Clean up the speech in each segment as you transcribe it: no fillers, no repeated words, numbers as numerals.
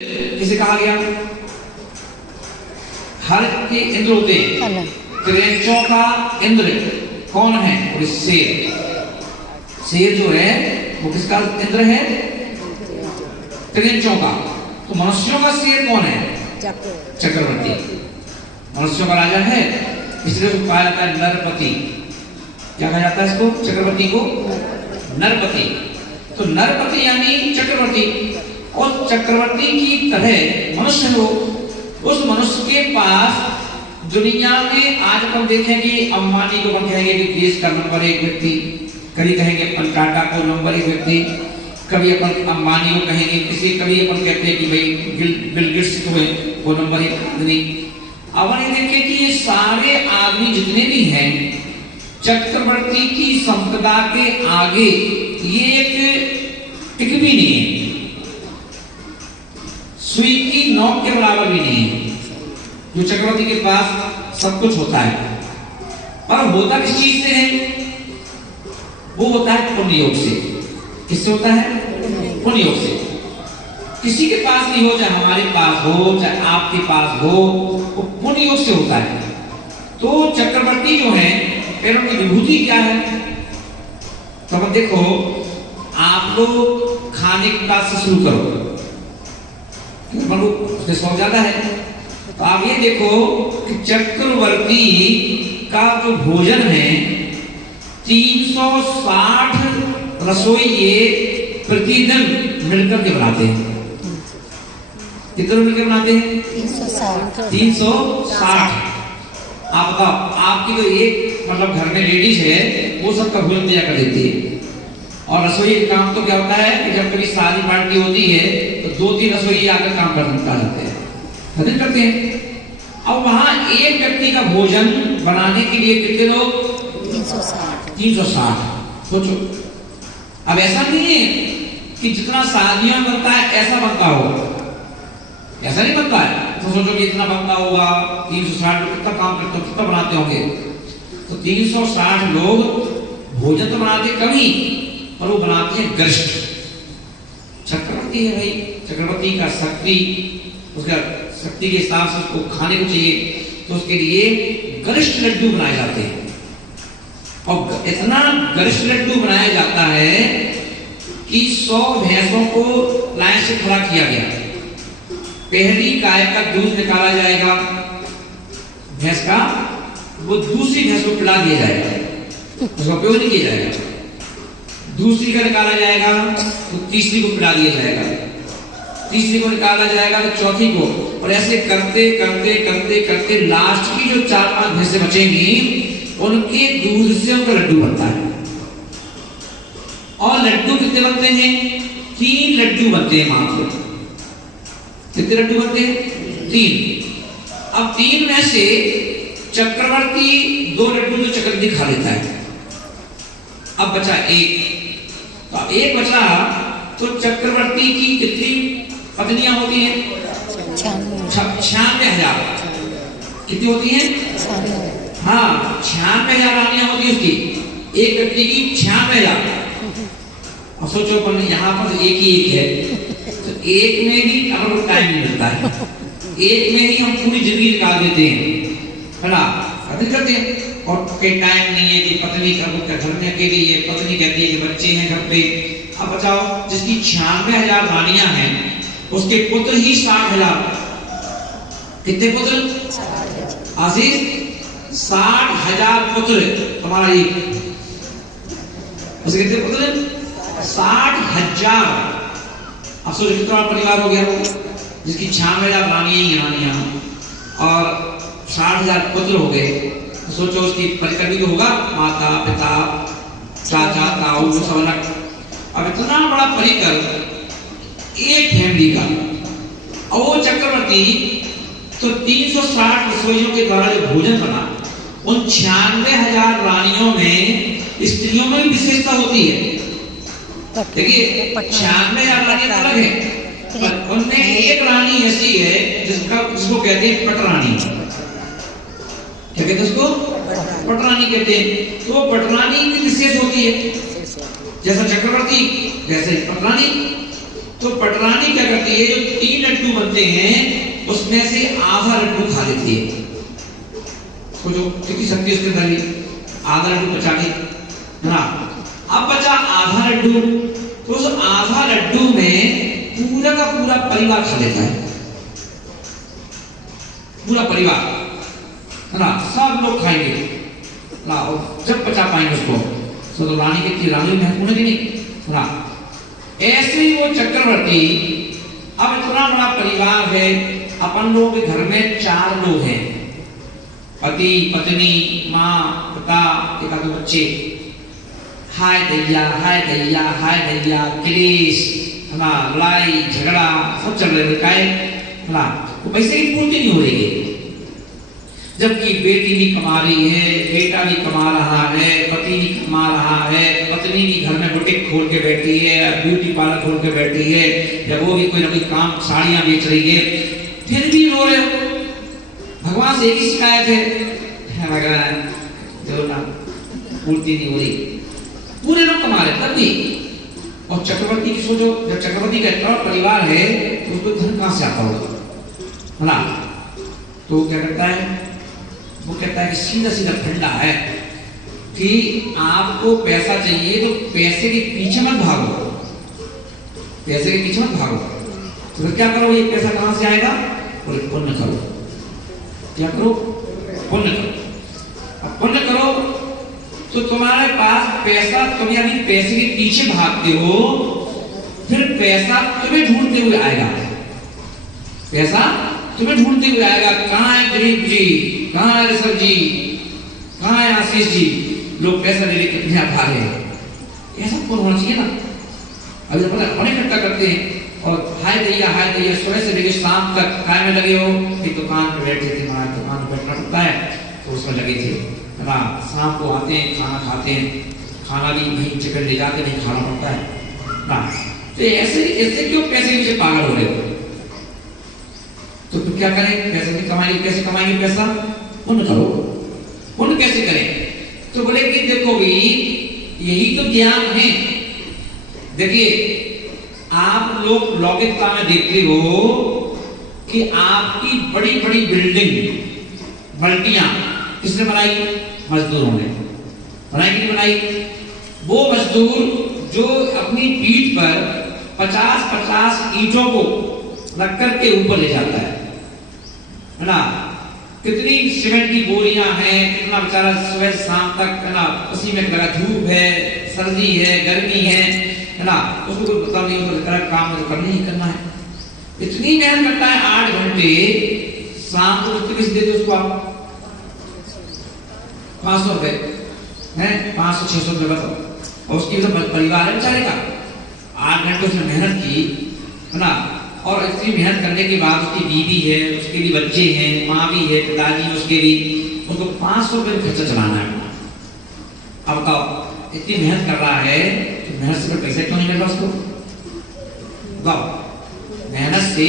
किसे कहा गया? हर के इंद्र होते हैं। त्रिनेत्रों का इंद्र कौन है? और शेर। शेर जो है वो किसका इंद्र है? त्रिनेत्रों का। तो मनुष्यों का शेर कौन है? चक्रवर्ती। मनुष्यों का राजा है, इसलिए उसको कहा जाता है नरपति। क्या कहा जाता है इसको? चक्रवर्ती को नरपति। तो नरपति यानी चक्रवर्ती। और चक्रवर्ती की तरह मनुष्य हो, उस मनुष्य के पास दुनिया में आज अपन देखेंगे अंबानी को अपन कहेंगे कि देश का नंबर 1 व्यक्ति, कभी कहेंगे अपन टाटा को नंबर 1 व्यक्ति, कभी अपन अंबानी को कहेंगे, किसी कभी अपन कहते हैं कि भाई बिल गेट्स को है वो नंबर 1 आदमी। अब ये देखें कि ये सारे आदमी जितने भी हैं चक्रवर्ती की संपदा के आगे ये एक टिक भी नहीं है, सुई की नोक के बराबर भी नहीं है। जो चक्रवर्ती के पास सब कुछ होता है, पर होता किस चीज से है? वो होता है पुण्य योग से। किससे होता है? पुण्य योग से। किसी के पास नहीं हो, चाहे हमारे पास हो चाहे आपके पास हो, वो पुण्य योग से होता है। तो चक्रवर्ती जो है पैरों की विभूति क्या है? तो अब देखो, आप लोग खाने की बात से शुरू करो, उसमें ज्यादा है। तो आप ये देखो कि चक्रवर्ती का जो भोजन है 360 रसोइये प्रतिदिन मिलकर के बनाते हैं। कितने मिलकर बनाते हैं? 360। आप बताओ, आपकी जो एक मतलब घर में लेडीज है वो सबका भोजन तैयार कर देती है। और रसोई का काम तो क्या होता है कि जब कभी शादी पार्टी होती है तो 2-3 रसोई आकर काम करते हैं, खरीद करते हैं। अब वहां एक व्यक्ति का भोजन बनाने के लिए कितने लोग? 360। सोचो, अब ऐसा नहीं है कि जितना शादियों में बनता है ऐसा बनता हो, ऐसा नहीं बनता है। तो सोचो कि इतना बनता होगा, 360 लोग कितना काम करते हो, कितना बनाते होंगे। तो 360 लोग भोजन तो बनाते कभी, और वो बनाते हैं गरिष्ठ। चक्रवर्ती है भाई, चक्रवर्ती का शक्ति, उसका शक्ति के हिसाब से उसको खाने को चाहिए, तो उसके लिए गरिष्ठ लड्डू बनाए जाते हैं। और इतना गरिष्ठ लड्डू बनाया जाता है कि 100 भैंसों को लाइन से खड़ा किया गया। पहली गाय का दूध निकाला जाएगा भैंस का, वो दूसरी भैंस को पिला दिया जाएगा, उसका उपयोग नहीं किया जाएगा। दूसरी का निकाला जाएगा तो तीसरी को पिला दिया जाएगा, तीसरी को निकाला जाएगा तो चौथी को, और ऐसे करते करते करते करते लास्ट की जो 4-5 भैंसें बचेंगी उनके दूध से उनका लड्डू बनता है। और लड्डू कितने बनते हैं? 3 लड्डू बनते हैं मात्र। कितने लड्डू बनते हैं? 3। अब 3 में से चक्रवर्ती 2 लड्डू तो चक्रवर्ती खा लेता है। अब बचा 1, तो अब 1 बचा, तो चक्रवर्ती की कितनी पत्नियां होती हैं? 96,000। कितनी होती हैं? हाँ, 96,000 रानियां होती है उसकी, एक व्यक्ति की 96,000। अब सोचो, पर यहाँ पर एक ही एक है, तो एक में भी हमें टाइम नहीं मिलता है, एक में ही हम पूरी जिंदगी निकाल देते हैं, है ना? अधिक करते हैं। और कोई टाइम नहीं है कि पत्नी का घर में अकेली है, पत्नी कहती है कि बच्चे हैं घर पे। अब बताओ, जिसकी 96,000 रानियां हैं उसके पुत्र ही 60,000। कितने पुत्र? आशीष, 60,000 पुत्र तुम्हारा एक। उसके कितने पुत्र? 60,000। अब सोचो कितना परिवार हो गया वो, जिसकी 96,000 रानियां और 60,000 पुत्र हो गए। सोचो उसकी परिकर भी तो होगा, माता पिता चाचा ताऊ सबनक। अब इतना बड़ा परिकर एक फैमिली का, और वो चक्रवर्ती तो 360 रसोइयों के द्वारा जो भोजन बना, उन 96,000 रानियों में स्त्रियों में भी विशेषता होती है। देखिए, 96,000 रानियां अलग है, पर उनमें एक रानी ऐसी है जिसको कहते हैं पटरानी। क्या कहते हैं उसको? पटरानी कहते हैं। तो पटरानी की विशेष होती है, जैसा चक्रवर्ती वैसे पटरानी। तो पटरानी क्या करती है, जो 3 लड्डू बनते हैं उसमें से आधा लड्डू खा लेती है। तो जो कितनी शक्ति उसके अंदर, आधा लड्डू बचा ली है ना। अब बचा आधा लड्डू, तो उस आधा लड्डू में पूरा का पूरा परिवार खा लेता है, पूरा परिवार है ना, सब लोग खाएंगे ना। और जब बचा पाएंगे उसको तो रानी की रानी महत्वपूर्ण की नहीं ना। ऐसे ही वो चक्रवर्ती, अब इतना बड़ा परिवार है, अपन लोगों के घर में 4 लोग हैं, पति पत्नी माँ पिता एक आधे बच्चे। हाय दैया हाय दैया हाय दैया, क्लेश है ना, लड़ाई झगड़ा सब चल रहे है ना। तो पैसे की पूर्ति नहीं हो रही है, जबकि बेटी भी कमा रही है, बेटा भी कमा रहा है, पति भी कमा रहा है, पत्नी भी घर में बुटीक खोल के बैठी है, ब्यूटी पार्लर खोल के बैठी है, या वो भी कोई ना कोई काम साड़ियां बेच रही है, फिर भी रो रहे हो। भगवान से एक ही शिकायत है, भगवान जो ना पूर्ति नहीं हो रही, पूरे लोग कमा रहे तब भी। और चक्रवर्ती की सोचो, जब चक्रवर्ती का इतना परिवार है तो उसको धन कहां से आता होगा है ना। तो क्या करता है, वो कहता है कि सीधा सीधा फंडा है कि आपको पैसा चाहिए तो पैसे के पीछे मत भागो, पैसे के पीछे मत भागो। तो फिर क्या करो, ये पैसा कहां से आएगा, बोले पुण्य करो। क्या करो, पुण्य करो। अब पुण्य करो तो तुम्हारे पास पैसा, तुम यदि पैसे के पीछे भागते हो फिर पैसा तुम्हें ढूंढते हुए आएगा, पैसा तुम्हें ढूंढते हुए आएगा। कहाँ है गरीब जी, कहाँ है ऋषभ जी, कहाँ है आशीष जी, लोग पैसा ले लेके पीछे भागे। ऐसा कौन होना चाहिए ना। अभी पता बड़े इकट्ठा करते हैं और हाय दैया सुबह से लेकर शाम तक काय में लगे हो। एक दुकान पे बैठे थे, हमारा दुकान पे बैठना पड़ता है तो उसमें लगे थे है ना। शाम को आते हैं, खाना खाते हैं, खाना भी वहीं चिकन ले जाके नहीं खाना पड़ता है ना। तो ऐसे क्यों पैसे के पीछे पागल हो रहे हो। तो फिर क्या करें, पैसे की कमाएंगे, कैसे कमाएंगे पैसा, पुण्य करो। पुण्य कैसे करें, तो बोले कि देखो भी यही तो ज्ञान है। देखिए आप लोग लौकिकता में देखते हो कि आपकी बड़ी बड़ी बिल्डिंग मल्टियां किसने बनाई, मजदूरों ने बनाई कि नहीं बनाई। वो मजदूर जो अपनी पीठ पर 50-50 ईंटों को रख करके ऊपर ले जाता है ना। कितनी सीमेंट की बोरियां हैं, कितना बेचारा सुबह शाम तक है ना, उसी में लगा, धूप है, सर्दी है, गर्मी है ना, उसको कोई पता नहीं, उसको काम तो करना ही करना है। इतनी मेहनत करता है 8 घंटे, शाम को कितने पैसे देते उसको आप, 500 रुपए है, 500-600 रुपए बताओ। और उसकी मतलब परिवार है बेचारे का, 8 घंटे उसने मेहनत की है ना। और इतनी मेहनत करने के बाद उसकी बीवी है, उसके भी बच्चे हैं, माँ भी है, पिताजी उसके भी, उसको 500 रुपए खर्चा चलाना है। अब बताओ इतनी मेहनत कर रहा है तो मेहनत से पैसा क्यों नहीं मिल रहा उसको, बताओ मेहनत से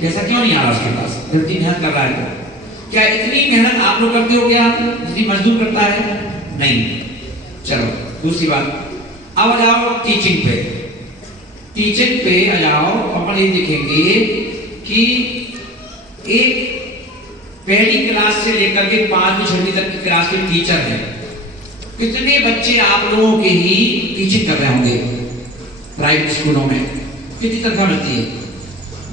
पैसा क्यों नहीं आ रहा उसके पास, इतनी मेहनत कर रहा है तो। क्या इतनी मेहनत आप लोग करते हो क्या, जितनी मजदूर करता है, नहीं। चलो दूसरी बात, अब जाओ टीचिंग पे। टीचिंग पे आ जाओ, अपन ये देखेंगे कि एक पहली क्लास से लेकर के 5वीं-6वीं तक की क्लास के टीचर हैं, कितने बच्चे आप लोगों के ही टीचिंग कर रहे होंगे प्राइवेट स्कूलों में। कितनी तनख्वाह मिलती है,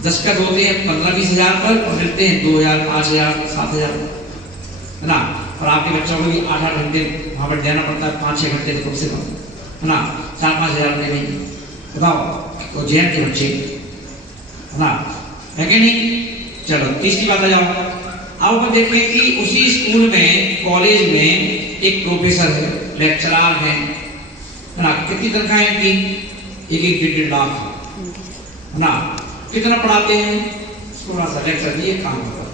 दस्तखत होते हैं 15-20 हजार पर और मिलते हैं 2000, 5000, 7000 है ना। और आपके बच्चों को भी 8-8 घंटे वहां पर देना पड़ता है, 5-6 घंटे कम से कम है ना, 4-5 हजार रुपये में। बताओ तो जैन के बच्चे है ना, है कि नहीं। चलो तीसरी बात आ जाओ। अब अपन देखें कि उसी स्कूल में, कॉलेज में एक प्रोफेसर है, लेक्चरर है ना, कितनी तनख्वाह है इनकी, 1-1 लाख है ना। कितना पढ़ाते हैं, थोड़ा सा लेक्चर दिए काम करता है।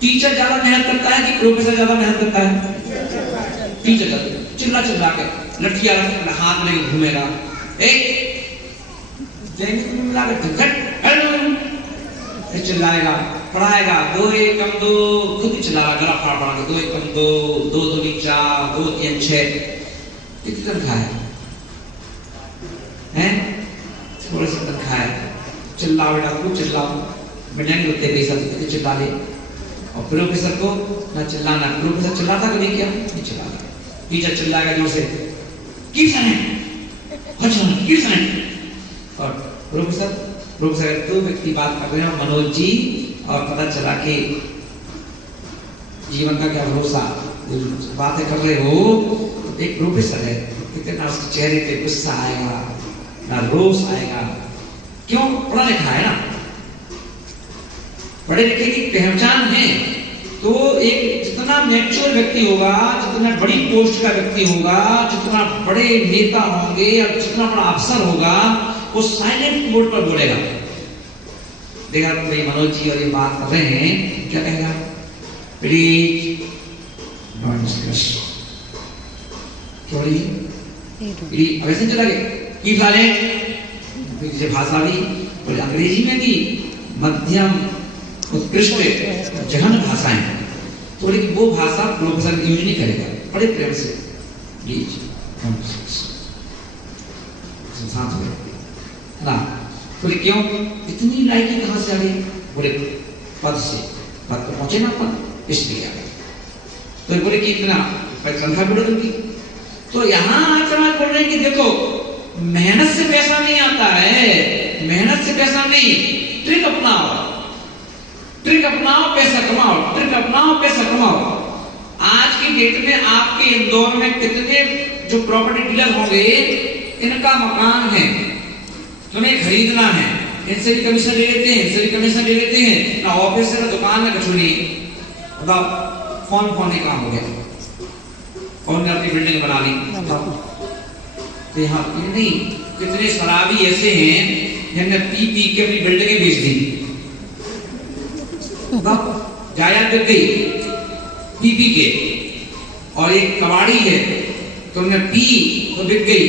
टीचर ज्यादा मेहनत करता है कि प्रोफेसर ज्यादा मेहनत करता है, टीचर ज्यादा चिल्ला चिल्ला के लड़कियां हाथ में घूमेगा, चिल्लाएगा, पढ़ाएगा, 2 1 कम 2, खुद ही चिल्लाएगा, गला फाड़ पड़ा, 2 1 कम 2, 2 2 4, 2 3 6। कितनी तनख्वाह है, थोड़ी सी तनख्वाह चिल्लाओ बेटा, खूब चिल्लाओ, मिलने नहीं होते पैसा तो चिल्ला ले। और प्रोफेसर को ना चिल्लाना, प्रोफेसर चिल्लाता कभी क्या नहीं चिल्लाता, टीचर चिल्लाएगा जोर से कीप साइलेंट, कीप साइलेंट। और प्रोफेसर दो व्यक्ति बात कर रहे हो, मनोज जी, और पता चला कि जीवन का क्या भरोसा, बातें कर रहे हो, एक प्रोफेसर है, कितना उसके चेहरे पे गुस्सा आएगा ना रोष आएगा, क्यों? पढ़ा लिखा है ना, पढ़े लिखे की पहचान है। तो एक जितना मैच्योर व्यक्ति होगा, जितना बड़ी पोस्ट का व्यक्ति होगा, जितना बड़े नेता होंगे और जितना बड़ा अफसर होगा, वो साइलेंट मोड पर बोलेगा। देखा भाई मनोज जी और ये बात कर रहे हैं, क्या कहेगा? Please not discuss. अब ऐसे चला गया की साइलेंट, भाषा भी और अंग्रेजी में भी मध्यम उत्कृष्ट जघन भाषाएं, तो लेकिन वो भाषा प्रोफेसर यूज नहीं करेगा, बड़े प्रेम से प्लीज शांत हो ना। बोले क्यों? इतनी लाइकी कहां से आ गई? बोले पद से, पद पर पहुंचे ना पद, इसलिए आ गया। तो बोले कि इतना संख्या बढ़ गई। तो यहां आकर बोल रहे हैं कि देखो मेहनत से पैसा नहीं आता है, मेहनत से पैसा नहीं, ट्रिक अपनाओ, ट्रिक अपनाओ पैसा कमाओ, ट्रिक अपनाओ पैसा कमाओ। आज की डेट में आपके इंदौर में कितने जो प्रॉपर्टी डीलर होंगे, इनका मकान है, तुम्हें खरीदना है, इनसे भी कमीशन ले लेते हैं, इनसे भी कमीशन ले लेते हैं ना, ऑफिस से ना दुकान में कुछ नहीं, बताओ फोन ही काम हो गया, और ने अपनी बिल्डिंग बना ली। तो यहाँ नहीं, कितने शराबी ऐसे हैं जिन्होंने पी पी के अपनी बिल्डिंगें बेच दी, जायदाद बिक गई पी पी के। और एक कबाड़ी है, तुमने पी तो बिक गई,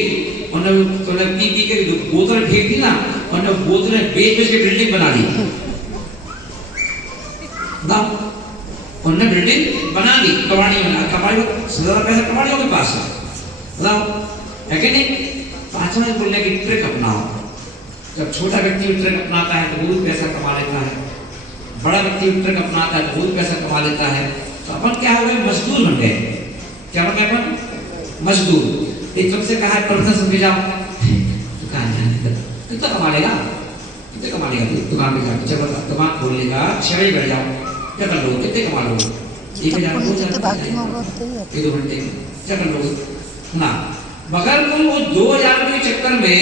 तुमने पी पी के जो बोतल फेंक दी ना, उन्होंने बोतलें बेच बेच के बिल्डिंग बना ली, उन्होंने बिल्डिंग बना ली, कबाड़ी बना, कबाड़ी ज्यादा पैसा कबाड़ियों के पास है, बताओ है कि नहीं? पांचवा बोलने की ट्रिक अपनाओ। जब छोटा व्यक्ति ट्रिक अपनाता है तो बहुत पैसा कमा लेता है, बड़ा व्यक्ति ट्रिक अपनाता है तो बहुत पैसा कमा लेता है। तो अपन क्या हो गए? मजदूर बन गए। क्या बन गए अपन? मजदूर। एक तुमसे कहा है प्रोफेसर समझ जाओ, दुकान जाने कितना कमा लेगा, कितने कमा लेगा तू? दुकान पे जाके चलो दुकान खोल लेगा, 6 बजे बैठ जाओ, क्या कर लोगे? कितने कमा लोगे? 1,000 2,000 2 घंटे क्या कर लोगे ना? मगर तुम वो 2,000 के चक्कर में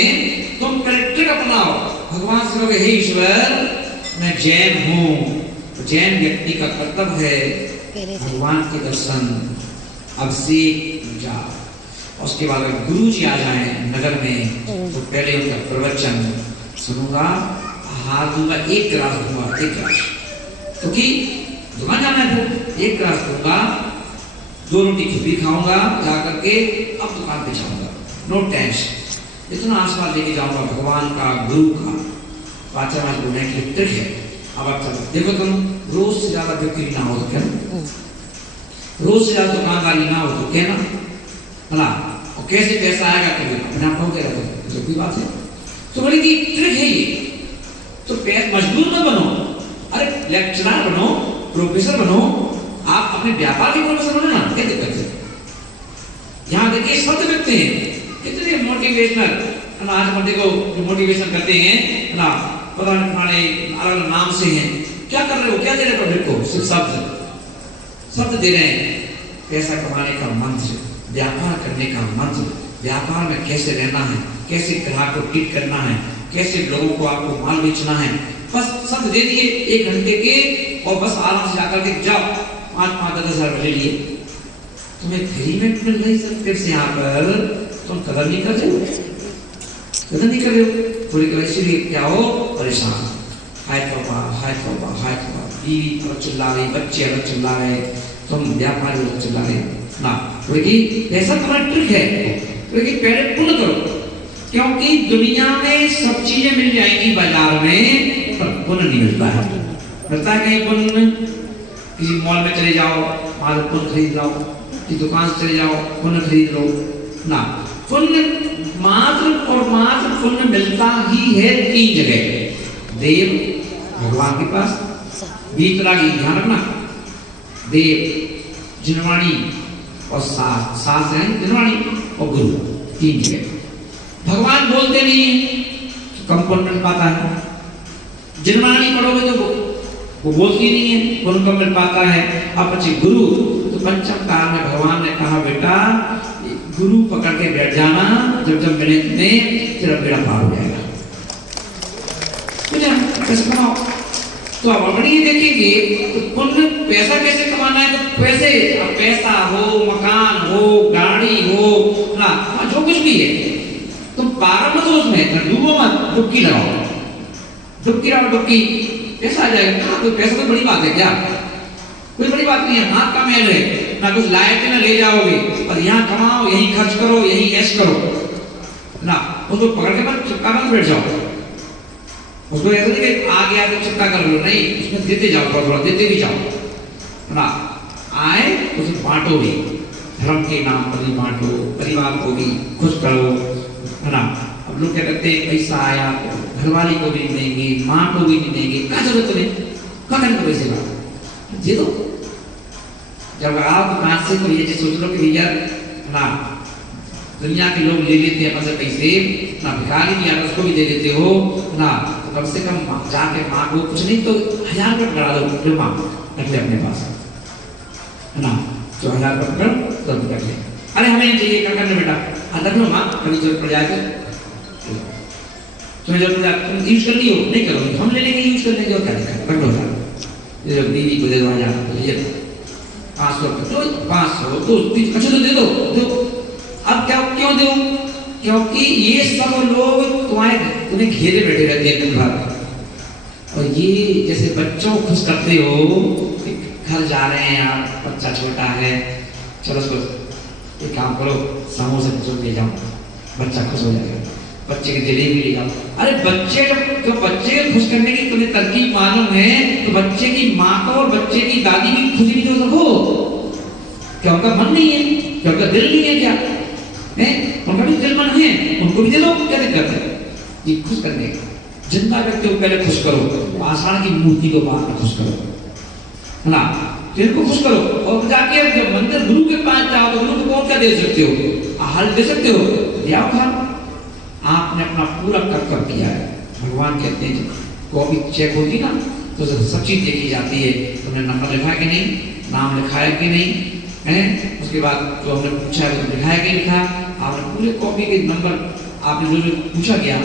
तुम ट्रिक अपनाओ, भगवान से कहोगे हे ईश्वर मैं जैन हूँ, तो जैन व्यक्ति का कर्तव्य है भगवान के दर्शन, अभिषेक पूजा। उसके बाद गुरु जी आ जाए नगर में तो पहले उनका प्रवचन सुनूंगा, हाथ दूंगा, एक गिलास दूंगा, एक गिलास, क्योंकि दुकान जाना है तो एक गिलास दूंगा, 2 रोटी खुद भी खाऊंगा जाकर के, अब दुकान पे जाऊंगा, नो टेंशन। इतना आशीर्वाद लेके जाऊंगा भगवान का, गुरु का। पांचवा बोलने की ट्रिक है। अब आप चलो देखो, तुम रोज से ज्यादा बिक्री ना हो तो क्या, रोज से ज्यादा दुकानदारी ना हो तो क्या ना, है और कैसे पैसा आएगा कभी अपने आप हो गया तो कोई बात है। तो बोले कि ट्रिक है ये, तो मजदूर न बनो, अरे लेक्चरर बनो, प्रोफेसर बनो, आप अपने व्यापार के प्रोफेसर बनो ना, क्या दिक्कत है? यहाँ देखिए शब्द लिखते हैं कितने मोटिवेशनल, आज हम देखो जो मोटिवेशन करते हैं ना, पता नहीं अलग नाम से हैं, क्या कर रहे हो, क्या दे रहे हो पब्लिक को? सिर्फ शब्द दे रहे हैं। पैसा कमाने का मंत्र, व्यापार करने का मंत्र, व्यापार में कैसे रहना है, कैसे ग्राहक को ट्रीट करना है, कैसे लोगों को आपको माल बेचना है, बस शब्द दे दिए 1 घंटे के, और बस आराम से जाकर के जाओ 5-5 10 हजार ले लिए। तुम्हें फ्री में मिल रही सब टिप्स यहाँ पर, तुम कदर नहीं कर रहे हो, कदर नहीं कर रहे हो। थोड़ी इसीलिए क्या हो, परेशान, हाय तौबा, बीवी अलग चिल्ला रही, बच्चे अलग चिल्ला रहे, तुम व्यापारी अलग चिल्ला रहे ना। क्योंकि ऐसा तुम्हारा ट्रिक है, क्योंकि पहले पुण्य करो, क्योंकि दुनिया में सब चीजें मिल जाएंगी बाजार में, पर पुण्य नहीं मिलता है। मिलता है कहीं पुण्य? किसी मॉल में चले जाओ, वहां पुण्य खरीद लाओ, किसी दुकान से चले जाओ, पुण्य खरीद लो ना। पुण्य मात्र और मात्र पुण्य मिलता ही है 3 जगह, देव भगवान के पास, वीतरागी ध्यान रखना, देव, जिनवाणी और सास, सास है जिनवाणी और गुरु, तीन जगह। भगवान बोलते नहीं है तो कम पुण्य मिल पाता है। जिनवाणी पढ़ोगे तो वो बोलती नहीं है, पुण्य कम मिल पाता है। अब बच्चे गुरु, तो पंचम काल में भगवान ने कहा बेटा गुरु पकड़ के बैठ जाना, जब जब मिले तुम्हें तेरा बेड़ा पार हो जाएगा। कैसे कमाओ? तो अब अपनी देखेंगे तो पुण्य पैसा कैसे कमाना है, तो पैसे, अब पैसा हो, मकान हो, गाड़ी हो ना, जो कुछ भी है तुम पार मत उसमें, डूबो मत, डुबकी लगाओ, डुबकी लगाओ, डुबकी, पैसा आ जाएगा। कोई पैसा तो बड़ी बात है क्या? कोई बड़ी बात नहीं है, हाथ का मैल है, ना कुछ लाए थे ना ले जाओगे, और यहाँ कमाओ, यहीं खर्च करो, यहीं ऐश करो ना, उसको पकड़ के मत चिपका मत बैठ जाओ। उसको ऐसा नहीं कि आ गया तो चिपका कर लो, नहीं, उसमें देते जाओ, थोड़ा थोड़ा देते भी जाओ ना। आए उसे बांटो भी, धर्म के नाम पर भी बांटो, परिवार को भी खुश करो, है ना। अब लोग क्या करते हैं, पैसा आया तो घरवाली को भी नहीं देंगे, माँ को भी नहीं देंगे, क्या जरूरत तुम्हें, कहाँ का पैसे का दे दो। जब आओ दुकान से तो ये चीज सोच लो कि भैया ना, दुनिया के लोग ले लेते हैं मतलब पैसे ना, भिखारी भी आप उसको भी दे देते हो ना, तो कम से कम जाके माँ को कुछ नहीं तो 1000 रुपये बढ़ा दो, जो माँ रख ले अपने पास, है ना, जो 1000 रुपये तो रख ले। अरे हमें चाहिए क्या करने बेटा, रख लो माँ, कभी जरूरत पड़ जाए तो तुम्हें जरूरत पड़ जाए, तुम यूज कर लियो, नहीं करोगे हम ले लेंगे, यूज कर लेंगे, और क्या दिक्कत, रख लो। जब बीवी को दे दो 1000 तो ले 500 तो 500 तो अच्छा तो दे दो। अब क्या क्यों दूं? क्योंकि ये सब लोग तुम्हें घेरे बैठे रहते हैं दिन भर, और ये जैसे बच्चों को खुश करते हो, घर जा रहे हैं आप, बच्चा छोटा है, चलो उसको एक काम करो, समोसे कुछ ले जाओ, बच्चा खुश हो जाएगा, बच्चे की जलेबी ले जाओ। अरे बच्चे जो बच्चे को खुश करने की तुम्हें तरकीब मालूम है, तो बच्चे की माँ को और बच्चे की दादी की खुशी भी तो रखो। क्या उनका मन नहीं है, क्या उनका दिल नहीं है, क्या है? उनका भी दिल मन है, उनको भी दे दो, क्या दिक्कत है? ये खुश करने का, जिंदा व्यक्ति को पहले खुश करो, आषाढ़ की मूर्ति को बाद में खुश करो, है ना, तो इनको खुश करो। और जाके जब मंदिर गुरु के पास जाओ तो गुरु को कौन क्या दे सकते हो, हाल दे सकते हो, ले आओ खा। आपने अपना पूरा कर्तव्य किया है। भगवान कहते हैं कॉपी चेक होगी ना तो सब चीज देखी जाती है, तुमने नंबर लिखा है कि नहीं, नाम लिखा है कि नहीं है, उसके बाद जो हमने पूछा है तो लिखा है कि लिखा, आपने पूरे कॉपी के नंबर, आपने जो पूछा गया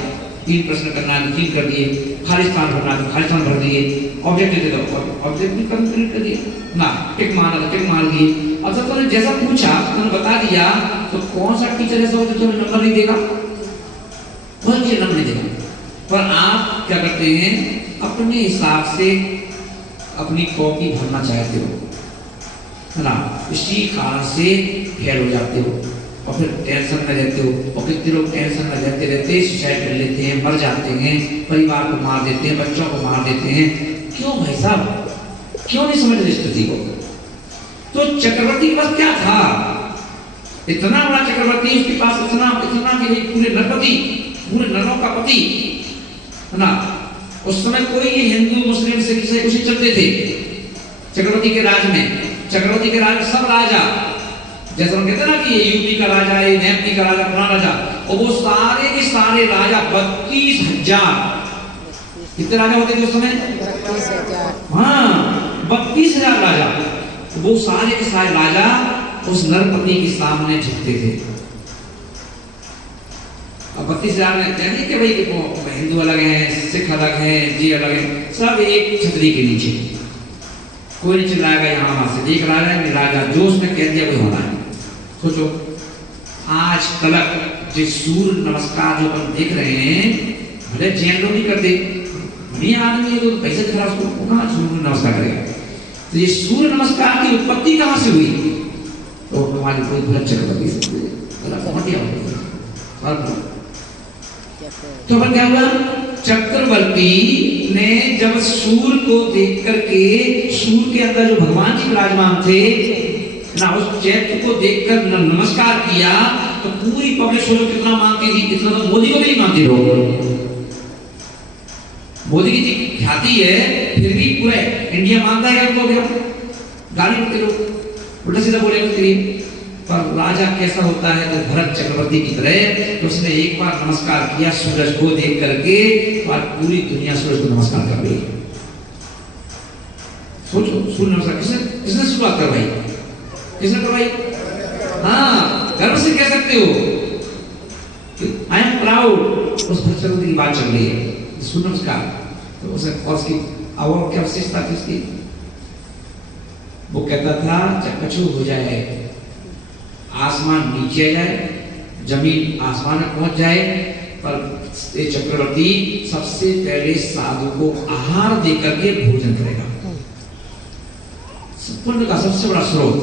3 प्रश्न करना है 3 कर दिए, खाली स्थान भरना है खाली स्थान भर दिए, ऑब्जेक्ट दे दो ऑब्जेक्ट भी कंप्लीट कर दिए ना, टिक मारा टिक मार दिए। अब जब तुमने जैसा पूछा तुमने बता दिया, तो कौन सा टीचर ऐसा हो जो तुम्हें नंबर नहीं देगा, कोई चीज नंबर नहीं देगा। पर आप क्या करते हैं, अपने हिसाब से अपनी कॉपी भरना चाहते हो, है ना, इसी कारण से फेल हो जाते हो और फिर टेंशन में रहते हो। और कितने लोग टेंशन में रहते रहते सुसाइड कर लेते हैं, मर जाते हैं, परिवार को मार देते हैं, बच्चों को मार देते हैं। क्यों भाई साहब, क्यों नहीं समझ रहे स्थिति को? तो चक्रवर्ती के पास क्या था, इतना बड़ा चक्रवर्ती, उसके पास इतना इतना कि पूरे नरपति, पूरे नरों का पति, है ना। उस समय कोई हिंदू मुस्लिम से किसी कुछ चलते थे चक्रवर्ती के राज में। चक्रवर्ती के राज सब राजा, जैसे हम कहते हैं ना कि ये यूपी का राजा, ये एमपी का राजा, पुराना राजा, और वो सारे के सारे राजा 32,000, कितने राजा होते थे उस समय? 32,000। हाँ, 32,000 राजा। तो वो सारे के सारे राजा उस नरपति के सामने झुकते थे। अब 32,000 में कहते कि भाई वो हिंदू अलग है, सिख अलग है, जी अलग है, सब एक छतरी के नीचे, कोई नहीं चिल्लाएगा यहाँ वहां से। एक राजा है, राजा जो उसने कह दिया वही होना है। सोचो आज तलक जो सूर्य नमस्कार जो अपन देख रहे हैं, भले जैन लोग नहीं करते, बड़ी आदमी है तो पैसे दिखा उसको कहाँ सूर्य नमस्कार करेगा। तो ये सूर्य नमस्कार की उत्पत्ति कहाँ से हुई? तो तुम्हारी कोई भूल चक्रवर्ती से तो क्या हुआ, चक्रवर्ती ने जब सूर्य को देख करके, सूर्य के अंदर जो भगवान जी विराजमान थे ना, उस चैत्र को देखकर नमस्कार किया, तो पूरी पब्लिक सोचो कितना मानती थी, इतना तो मोदी को भी नहीं मानती लोग। मोदी की ख्याति है, फिर भी पूरे इंडिया मानता है उनको, क्या गाली देते लोग, उल्टा सीधा बोलेंगे उसके लिए। पर राजा कैसा होता है, तो भरत चक्रवर्ती की तरह, तो उसने एक बार नमस्कार किया सूरज को देख करके, तो आज पूरी दुनिया सूरज को नमस्कार कर रही है। सोचो, सूर्य नमस्कार किसने शुरुआत करवाई, किसने करवाई? हाँ, गर्व से कह सकते हो आई एम प्राउड। उस भरत चक्रवर्ती की बात चल रही है, सूर्य नमस्कार। तो उसे और उसकी और क्या विशेषता थी उसकी? वो कहता था चकचू हो जाए, आसमान नीचे जाए, जमीन आसमान में पहुंच जाए, पर ये चक्रवर्ती सबसे पहले साधु को आहार देकर के भोजन करेगा। पुण्य का सबसे बड़ा स्रोत।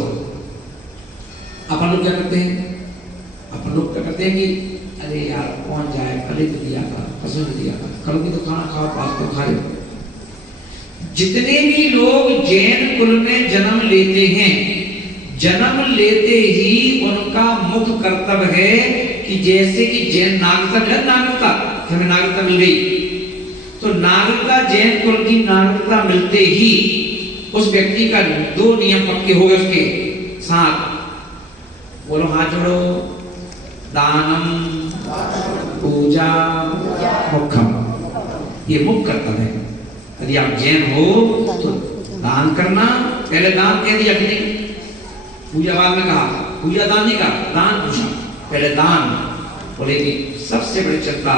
अपन लोग क्या करते हैं? अपन लोग क्या करते हैं कि अरे यार कौन जाए, कल ही तो दिया था, कसम से दिया था, कल भी तो खाना खाओ, पास तो खा लो। जितने भी लोग जैन कुल में जन्म लेते हैं, जन्म लेते ही उनका मुख्य कर्तव्य है कि जैसे कि जैन नागरिकता हमें नागरिकता मिल गई, तो नागरिकता जैन कुल की नागरिकता मिलते ही उस व्यक्ति का 2 नियम पक्के हो गए उसके साथ। बोलो हाथ जोड़ो, दानम पूजा मुख्यम, ये मुख्य कर्तव्य है। यदि आप जैन हो तो दान करना, पहले दान कह दिया कि नहीं, पूजा बाद में कहा, पूजा दान नहीं कहा, दान पूछा, पहले दान। बोले कि सबसे बड़ी चिंता,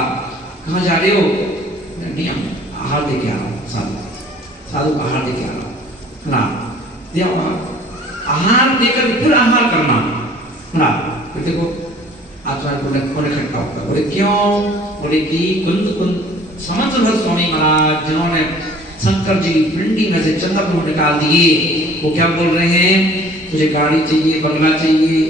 कहाँ जा रहे हो? नहीं, हम आहार दे के आ रहा हूँ, साधु को आहार दे के आ रहा हूँ ना, दिया आहार देकर फिर आहार करना ना। फिर देखो आचार्य बोले खट्टा होता, बोले क्यों? बोले कि कुंद समझ भर स्वामी महाराज जिन्होंने शंकर जी की पिंडी में से चंद्रपुर निकाल दिए, वो क्या बोल रहे हैं? तुझे गाड़ी चाहिए, बंगला चाहिए,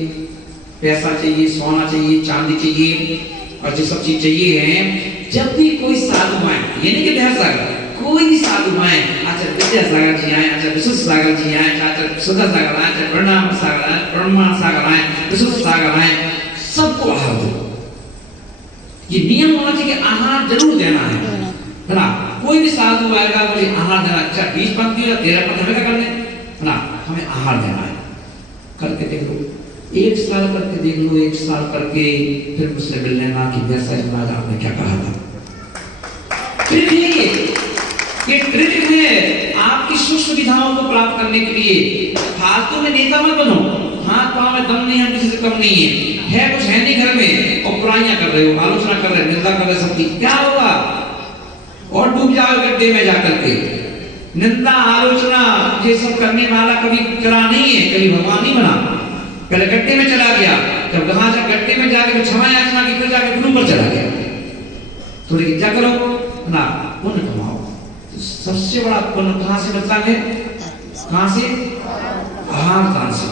पैसा चाहिए, सोना चाहिए, चांदी चाहिए, और जो सब चीज चाहिए है। जब भी कोई साधु आए, ये नहीं कि सागर, कोई भी साधु आए, आचार्य विद्यासागर जी आए, आचार्य विशुद्ध सागर जी आए, आचार्य सुधा सागर आए, आचार्य प्रणाम सागर आए, ब्रह्मा सागर आए, विशुद्ध सागर आए, सबको आहार दो। ये नियम होना चाहिए कि आहार जरूर देना है ना। कोई भी साधु आएगा मुझे आहार देना, अच्छा 20 पंक्ति या 13 पंक्ति हमें क्या करने है ना, हमें आहार देना है। करके देख लो, 1 साल करके देख लो, 1 साल करके फिर मुझसे मिल लेना कि वैसा महाराज आपने क्या कहा था। फिर ये ट्रिक है आपकी सुख सुविधाओं को प्राप्त करने के लिए। फालतू में नेता मत बनो, हाथ पांव में दम नहीं है, किसी से कम नहीं है कुछ है नहीं घर में, और बुराइयां कर रहे हो, आलोचना कर रहे हो, निंदा कर रहे हो सबकी, क्या होगा? और डूब जाओ गड्ढे में जाकर के। निंदा आलोचना ये सब करने वाला कभी करा नहीं है, कभी भगवान नहीं बना, पहले गड्ढे में चला गया, जब वहां जा गड्ढे में जाके क्षमा याचना की, फिर जाके गुरु पर चला गया। तो लेकिन क्या करो ना, पुण्य कमाओ। तो सबसे बड़ा पुण्य कहां से मिलता है? कहां से? आहार दान से,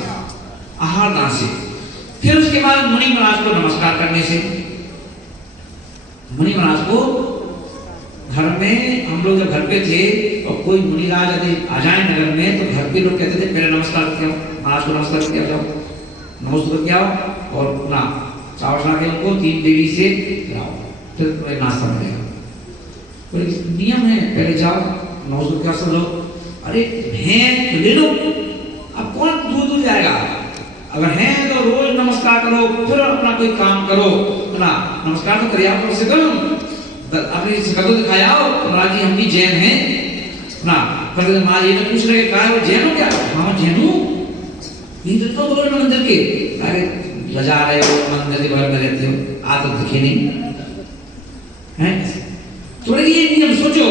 आहार दान से। फिर उसके बाद मुनि महाराज को नमस्कार करने से। मुनि महाराज को घर में, हम लोग जब घर पे थे और कोई मुनिराज यदि आ जाए नगर में, तो घर पे लोग कहते थे पहले नमस्कार किया, महाराज को नमस्कार किया जाओ, नमस्कार किया और ना चावल ला के उनको 3 देवी से लाओ, फिर नाश्ता मिलेगा। नियम है, पहले जाओ नमस्कार क्या सब लोग। अरे हैं तो ले लो, अब कौन दूर दूर जाएगा? अगर हैं तो रोज नमस्कार करो, फिर अपना कोई काम करो ना, नमस्कार तो करिए, आप से करो अपनी शकल दिखाया हो, महाराज जी हम भी जैन हैं ना। पर महाराज ये तो पूछ रहे कहा वो जैन हो क्या? हाँ जैन हूँ। ये तो बोल मंदिर के, अरे लजा रहे हो, मंदिर के बारे में रहते हो, आ तो दिखे नहीं हैं। थोड़े ये नियम सोचो,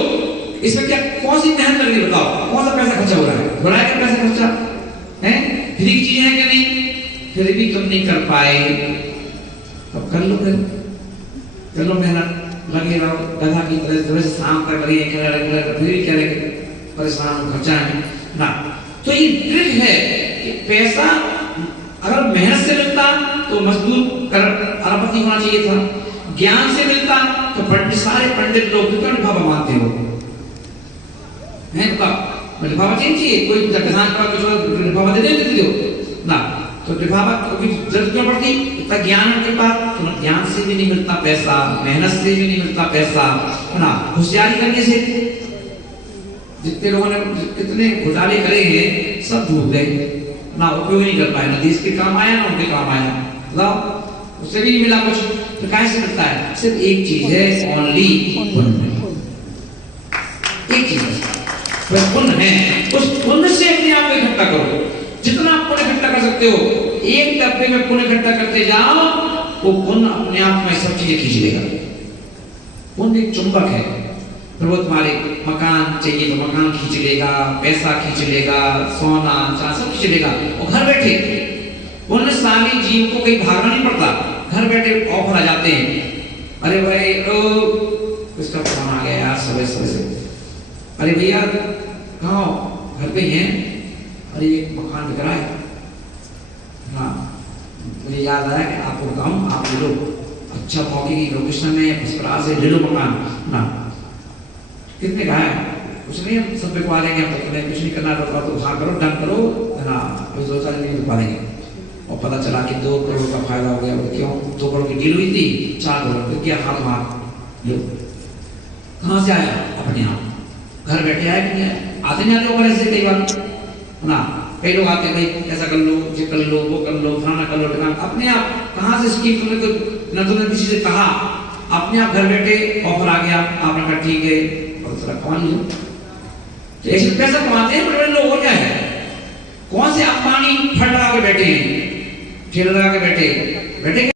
इसमें क्या कौन सी मेहनत लग रही है बताओ, कौन सा पैसा खर्चा हो रहा है? बुराई का पैसा खर्चा है, फ्री की चीजें हैं क्या? नहीं, फिर भी तुम नहीं कर पाए, अब कर लो, फिर चलो मेहनत लगे रहो, गधा की तरह से शाम तक करिए, फिर भी क्या लगे परेशान खर्चा है ना। तो ये ट्रिक है कि पैसा अगर मेहनत से मिलता तो मजदूर कर अरबपति होना चाहिए था, ज्ञान से मिलता तो पंडित, सारे पंडित लोग क्यों लिफाफा मानते हो हैं? बताओ, लिफाफा चाहिए, कोई किसान का कुछ लिफाफा दे देते हो ना, तो लिफाफा कभी जरूरत क्यों पड़ती? इतना ज्ञान के पास, तो ज्ञान से भी नहीं मिलता पैसा, मेहनत से भी नहीं मिलता पैसा, है ना, होशियारी करने से जितने लोगों ने कितने घोटाले करे हैं सब डूब गए, ना उपयोग नहीं कर पाए, ना देश के काम आया ना उनके काम आया। मतलब उससे भी नहीं मिला कुछ, तो कैसे मिलता है? सिर्फ एक चीज है, ओनली पुण्य। एक चीज है, पुण्य है, उस पुण्य से अपने आप को इकट्ठा करो। जितना आप पुण्य इकट्ठा कर सकते हो, एक डब्बे में पुण्य इकट्ठा करते जाओ, वो पुण्य अपने आप में सब चीजें खींच लेगा। पुण्य एक चुंबक है, फिर वो तुम्हारे मकान चाहिए तो मकान खींच लेगा, पैसा खींच लेगा, सोना चांदी सब खींच लेगा। और घर बैठे पुण्यशाली जीव को कहीं भागना नहीं पड़ता, घर बैठे ऑफर आ जाते हैं। अरे भाई इसका फोन आ गया यार सुबह सुबह से, अरे भैया कहाँ हो? घर पे ही हैं। अरे एक मकान बिक रहा है। हाँ मुझे याद आया कि आपको कहूँ आप ले लो, अच्छा मौके की लोकेशन है, पुष्पराज से ले लो मकान ना। कितने का है? कुछ नहीं, हम सब बिकवा देंगे, हम तो कुछ नहीं करना पड़ता, तो हाँ करो, डन करो ना, 2-4 दिन बिकवा देंगे। और पता चला कि 2 करोड़ का फायदा हो गया। क्यों? 2 करोड़ की डील हुई थी, 4 करोड़ तो क्या हाथ मार लो। कहाँ से आया? अपने आप घर बैठे आए कि नहीं आए? आते नहीं आते लोग ऐसे कई बार ना, कई लोग आते भाई ऐसा कर लो, ये कर लो, वो कर लो, फलाना कर लो, ठिकाना अपने आप। कहाँ से स्कीम तुमने तो न तुमने किसी से कहा, अपने आप घर बैठे ऑफर आ गया, आपने कहा ठीक है और थोड़ा कमा लो। तो ऐसे पैसा कमाते हैं बड़े लोग। और क्या है? कौन से अंबानी फंड लगा के बैठे हैं, ठेला लगा के बैठे बैठे